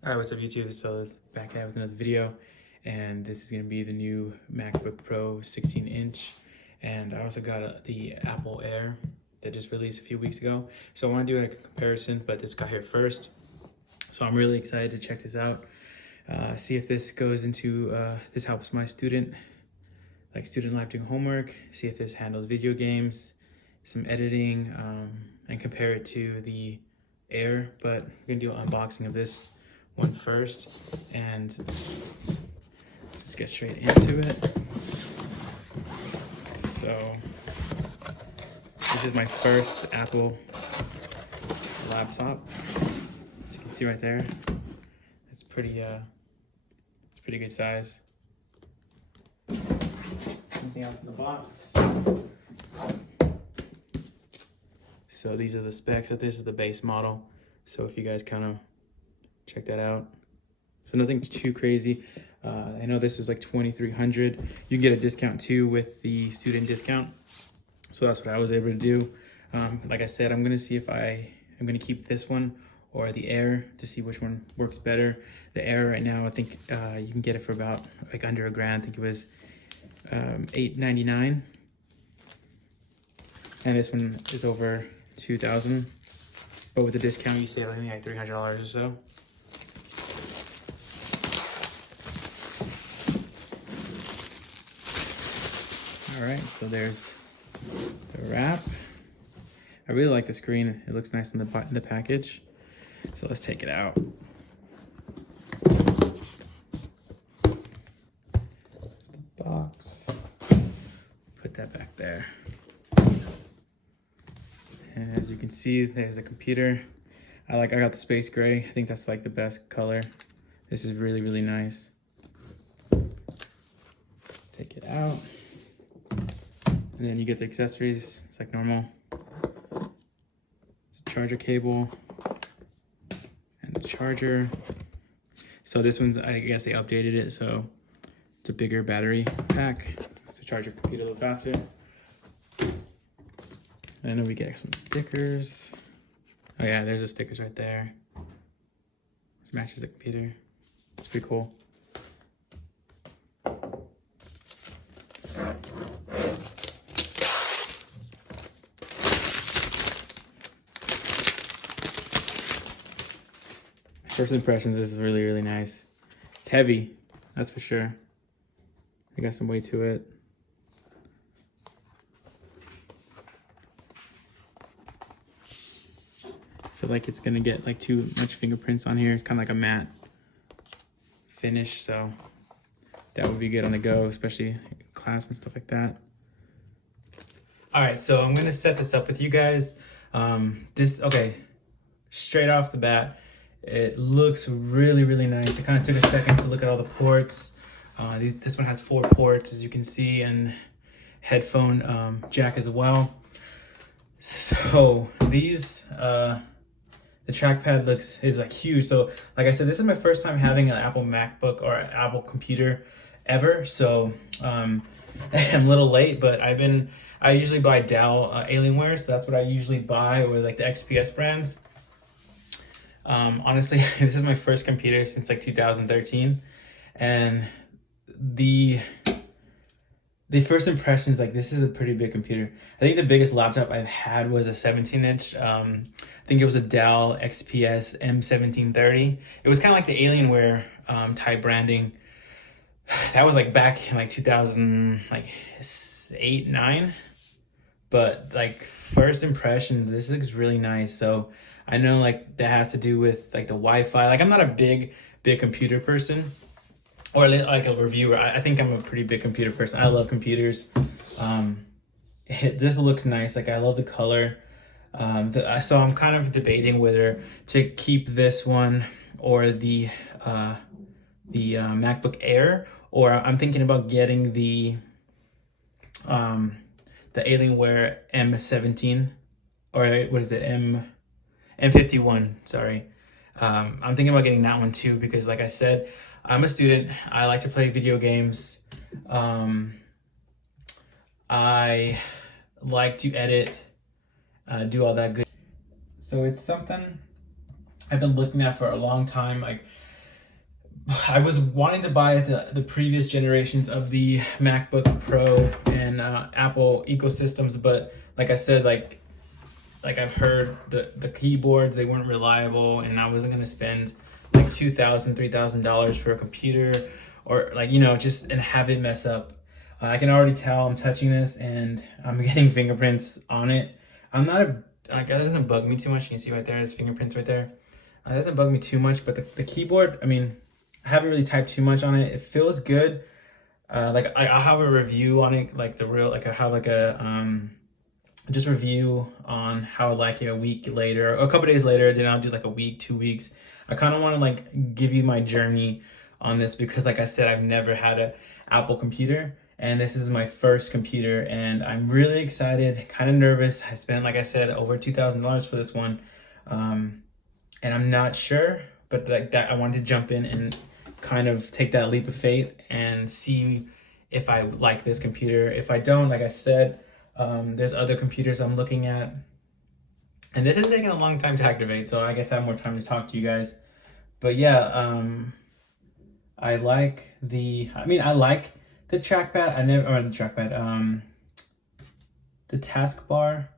Alright, what's up YouTube? So back at with another video, and this is going to be the new MacBook Pro 16-inch, and I also got the Apple Air that just released a few weeks ago. So I want to do like a comparison, but this got here first. So I'm really excited to check this out, see if this goes into, this helps my student life doing homework, see if this handles video games, some editing, and compare it to the Air. But we're going to do an unboxing of this one first, and let's just get straight into it. So this is my first Apple laptop. As you can see right there, it's pretty good size. Anything else in the box? So these are the specs. That this is the base model. So if you guys kind of check that out. So nothing too crazy. I know this was like $2,300. You can get a discount too with the student discount. So that's what I was able to do. Like I said, I'm gonna see if I'm gonna keep this one or the Air to see which one works better. The Air right now, I think you can get it for about like under $1,000. I think it was $899. And this one is over $2,000. But with the discount, you save only like $300 or so. All right, so there's the wrap. I really like the screen. It looks nice in the package. So let's take it out. There's the box. Put that back there. And as you can see, there's a computer. I got the space gray. I think that's like the best color. This is really, really nice. Let's take it out. And then you get the accessories. It's like normal. It's a charger cable and the charger. So this one's, I guess they updated it, so it's a bigger battery pack. So charge your computer a little faster. And then we get some stickers. Oh yeah, there's the stickers right there. This matches the computer. It's pretty cool. First impressions, this is really, really nice. It's heavy, that's for sure. I got some weight to it. I feel like it's gonna get like too much fingerprints on here. It's kind of like a matte finish, so that would be good on the go, especially in class and stuff like that. All right, so I'm gonna set this up with you guys. Okay, straight off the bat, it looks really, really nice. I kind of took a second to look at all the ports. This one has 4 ports, as you can see, and headphone jack as well. So these, the trackpad is like huge. So like I said, this is my first time having an Apple MacBook or an Apple computer ever. So I'm a little late, but I usually buy Dell Alienware, so that's what I usually buy, or like the XPS brands. Honestly, this is my first computer since like 2013, and the first impressions, like, this is a pretty big computer. I think the biggest laptop I've had was a 17-inch. I think it was a Dell XPS M1730. It was kind of like the Alienware type branding. That was like back in like 2008, 9. But like first impressions, this looks really nice. So I know like that has to do with like the Wi-Fi. Like, I'm not a big computer person, or like a reviewer. I think I'm a pretty big computer person. I love computers. It just looks nice. Like, I love the color. So I'm kind of debating whether to keep this one or the MacBook Air, or I'm thinking about getting the Alienware M17, or what is it, M51, sorry. I'm thinking about getting that one too, because like I said, I'm a student. I like to play video games. I like to edit, do all that good. So it's something I've been looking at for a long time. Like, I was wanting to buy the previous generations of the MacBook Pro and Apple ecosystems, but like I said, like I've heard the keyboards, they weren't reliable, and I wasn't gonna spend like $2,000, $3,000 for a computer, or like, you know, just and have it mess up. I can already tell I'm touching this and I'm getting fingerprints on it. I'm not like, that doesn't bug me too much. You can see right there, there's fingerprints right there. That doesn't bug me too much, but the keyboard, I mean, I haven't really typed too much on it. It feels good. Like I'll have a review on it, like I have like a just review on how I like it a week later, or a couple days later. Then I'll do like a week, 2 weeks. I kind of want to like give you my journey on this because, like I said, I've never had a Apple computer, and this is my first computer, and I'm really excited, kind of nervous. I spent, like I said, over $2,000 for this one, and I'm not sure, but like that, I wanted to jump in and kind of take that leap of faith and see if I like this computer. If I don't, like I said, there's other computers I'm looking at, and this is taking a long time to activate, so I guess I have more time to talk to you guys. But yeah, I like the trackpad. The taskbar.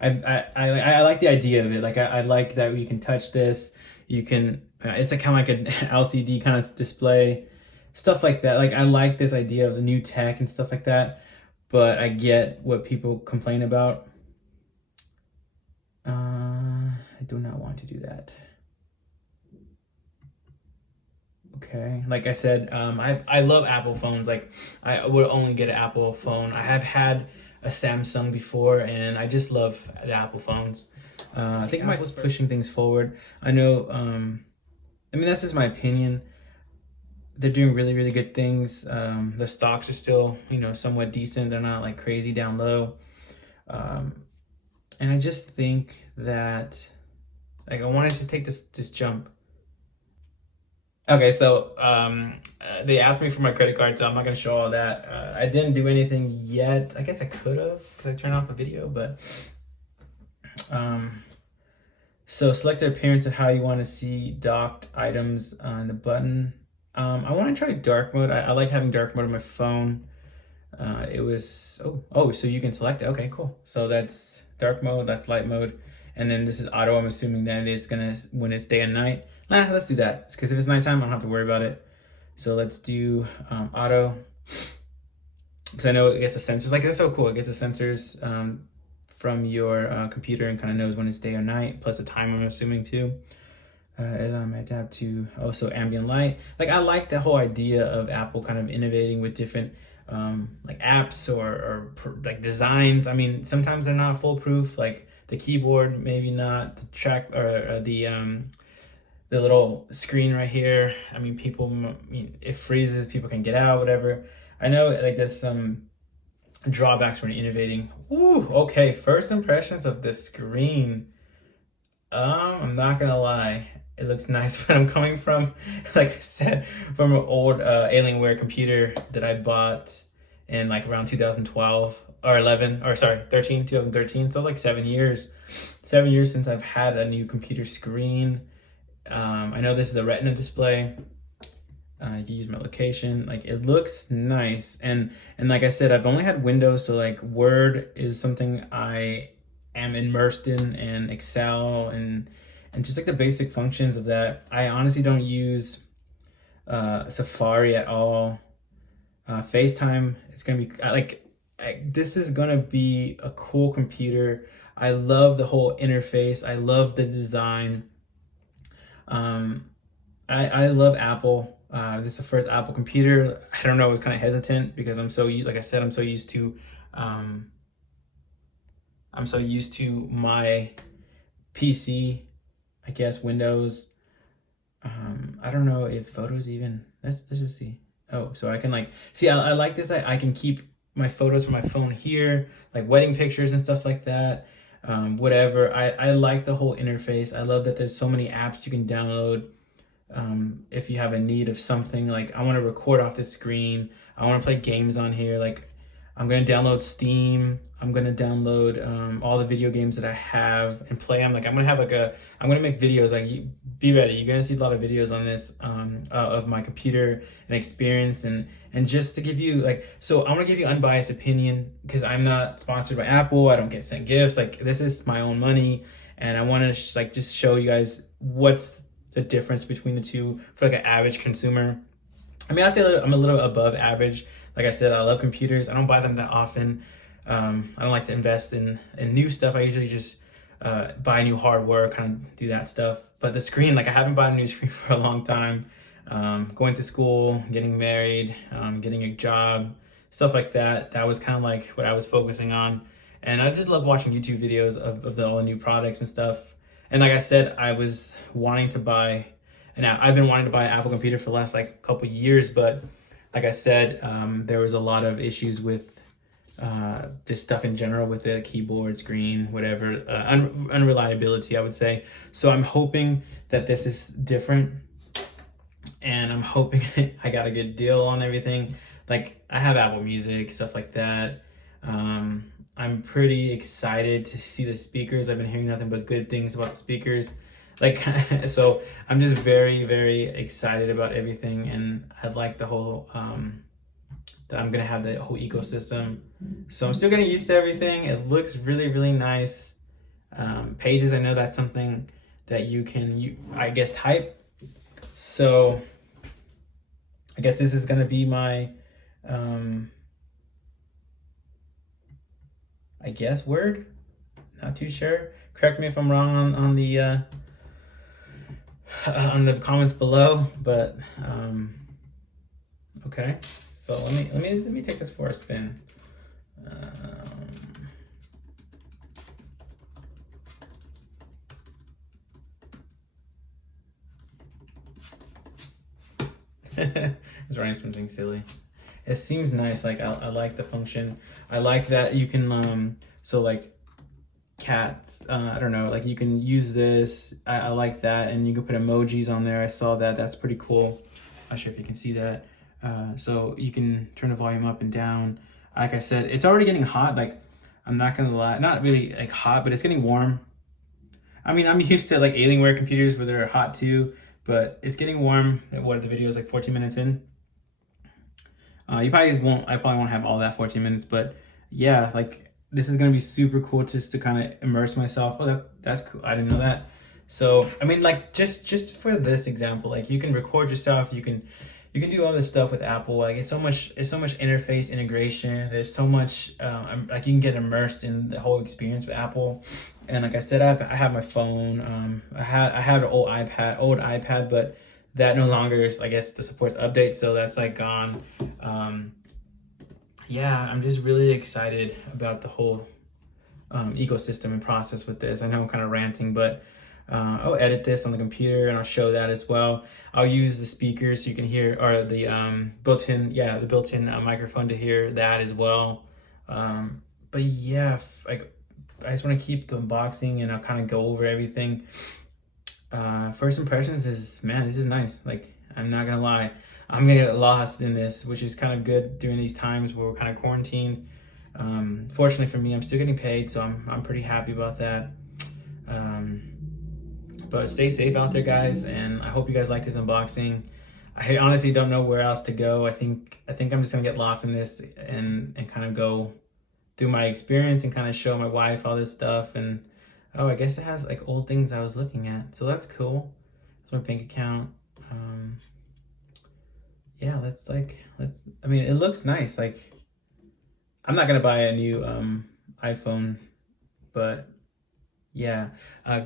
I like the idea of it. Like I like that we can touch this. You can, it's like kind of like an LCD kind of display, stuff like that. Like I like this idea of the new tech and stuff like that, but I get what people complain about. I do not want to do that. Okay, like I said, I love Apple phones. Like I would only get an Apple phone. I have had a Samsung before, and I just love the Apple phones. I think Apple's pushing things forward. I know, I mean, that's just my opinion. They're doing really, really good things. The stocks are still, you know, somewhat decent. They're not like crazy down low. And I just think that, like, I wanted to take this jump. Okay, so they asked me for my credit card, so I'm not gonna show all that. I didn't do anything yet. I guess I could have, because I turned off the video, but so select the appearance of how you want to see docked items on the button. I want to try dark mode. I like having dark mode on my phone. It was so you can select it. Okay, cool. So that's dark mode, that's light mode, and then this is auto. I'm assuming that it's gonna, when it's day and night. Let's do that, because if it's nighttime, I don't have to worry about it. So let's do auto, because I know it gets the sensors. Like, that's so cool. It gets the sensors from your computer and kind of knows when it's day or night, plus the time, I'm assuming, too. Adapt to also ambient light. Like, I like the whole idea of Apple kind of innovating with different like apps or like designs. I mean, sometimes they're not foolproof. Like the keyboard, maybe not. The track or the little screen right here. I mean, it freezes, people can get out, whatever. I know, like, there's some drawbacks when you're innovating. Ooh, okay, first impressions of the screen. I'm not gonna lie, it looks nice, but I'm coming from, like I said, from an old Alienware computer that I bought in like around 2012 or 2013. So like 7 years. 7 years since I've had a new computer screen. I know this is a Retina display. You can use my location. Like, it looks nice, and like I said, I've only had Windows, so like Word is something I am immersed in, and Excel and just like the basic functions of that. I honestly don't use Safari at all. FaceTime, it's gonna be this is gonna be a cool computer. I love the whole interface. I love the design. I love Apple. This is the first Apple computer. I don't know, I was kind of hesitant because I'm so used to my PC, I guess, Windows. I don't know if photos even, let's just see. Oh, so I can I like this. I can keep my photos from my phone here, like wedding pictures and stuff like that. Whatever. I like the whole interface. I love that there's so many apps you can download. If you have a need of something, like I want to record off this screen, I want to play games on here. Like, I'm going to download Steam. I'm going to download all the video games that I have and play them. Like, I'm going to make videos, like be ready. You're gonna see a lot of videos on this of my computer and experience, and just to give you like, so I'm gonna give you unbiased opinion because I'm not sponsored by Apple. I don't get sent gifts. Like, this is my own money, and I want to like just show you guys what's the difference between the two for like an average consumer. I mean, I say I'm a little above average. Like I said, I love computers. I don't buy them that often. I don't like to invest in new stuff. I usually just buy new hardware, kind of do that stuff. But the screen, like, I haven't bought a new screen for a long time. Going to school, getting married, getting a job, stuff like that. That was kind of like what I was focusing on. And I just love watching YouTube videos of all the new products and stuff. And like I said, I was wanting to buy I've been wanting to buy an Apple computer for the last like couple years, but like I said, there was a lot of issues with just stuff in general with the keyboard, screen, whatever, unreliability, I would say. So I'm hoping that this is different, and I'm hoping I got a good deal on everything. Like, I have Apple Music, stuff like that. I'm pretty excited to see the speakers. I've been hearing nothing but good things about the speakers. Like, so I'm just very, very excited about everything, and I'd like the whole that I'm gonna have the whole ecosystem. So I'm still getting used to everything. It looks really, really nice. Pages, I know that's something that you can, I guess, type. So I guess this is gonna be my, I guess, word. Not too sure. Correct me if I'm wrong on the comments below, but okay. So let me take this for a spin. It's writing something silly. It seems nice. Like, I like the function. I like that you can so like cats, I don't know, like you can use this. I like that, and you can put emojis on there. I saw that. That's pretty cool. Not sure if you can see that. So you can turn the volume up and down. Like I said, it's already getting hot. Like, I'm not gonna lie, not really like hot, but it's getting warm. I mean, I'm used to like Alienware computers where they're hot too, but it's getting warm. What, the video is like 14 minutes in. I probably won't have all that 14 minutes, but yeah, like, this is gonna be super cool just to kind of immerse myself. Oh, that's cool. I didn't know that. So I mean, like, just for this example, like, you can record yourself. You can do all this stuff with Apple. Like, it's so much interface integration. There's so much like, you can get immersed in the whole experience with Apple. And like I said, I have my phone. I had an old iPad, but that no longer is, I guess, the supports update, so that's like gone. Yeah, I'm just really excited about the whole ecosystem and process with this. I know I'm kind of ranting, but I'll edit this on the computer and I'll show that as well. I'll use the speakers so you can hear, or the built-in microphone to hear that as well. But yeah, like, I just want to keep the unboxing, and I'll kind of go over everything. First impressions is, man, this is nice. Like, I'm not gonna lie, I'm gonna get lost in this, which is kind of good during these times where we're kind of quarantined. Fortunately for me, I'm still getting paid, so I'm pretty happy about that. But stay safe out there, guys, and I hope you guys like this unboxing. I honestly don't know where else to go. I think I'm just gonna get lost in this and kind of go through my experience and kind of show my wife all this stuff. And oh, I guess it has like old things I was looking at, so that's cool. It's my bank account. Yeah, I mean, it looks nice. Like, I'm not gonna buy a new iPhone, but yeah.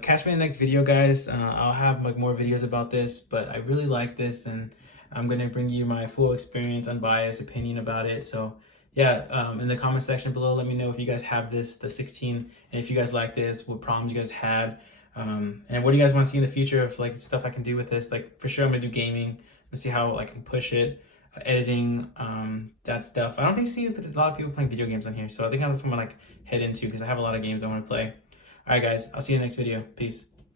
Catch me in the next video, guys. I'll have like more videos about this, but I really like this, and I'm gonna bring you my full experience, unbiased opinion about it. So yeah, in the comment section below, let me know if you guys have this, the 16, and if you guys like this, what problems you guys had, and what do you guys want to see in the future of like stuff I can do with this. Like, for sure, I'm gonna do gaming. Let's see how I can push it, editing, that stuff. I don't think see a lot of people playing video games on here, so I think that's what I'm gonna like head into, because I have a lot of games I want to play. All right, guys, I'll see you in the next video. Peace.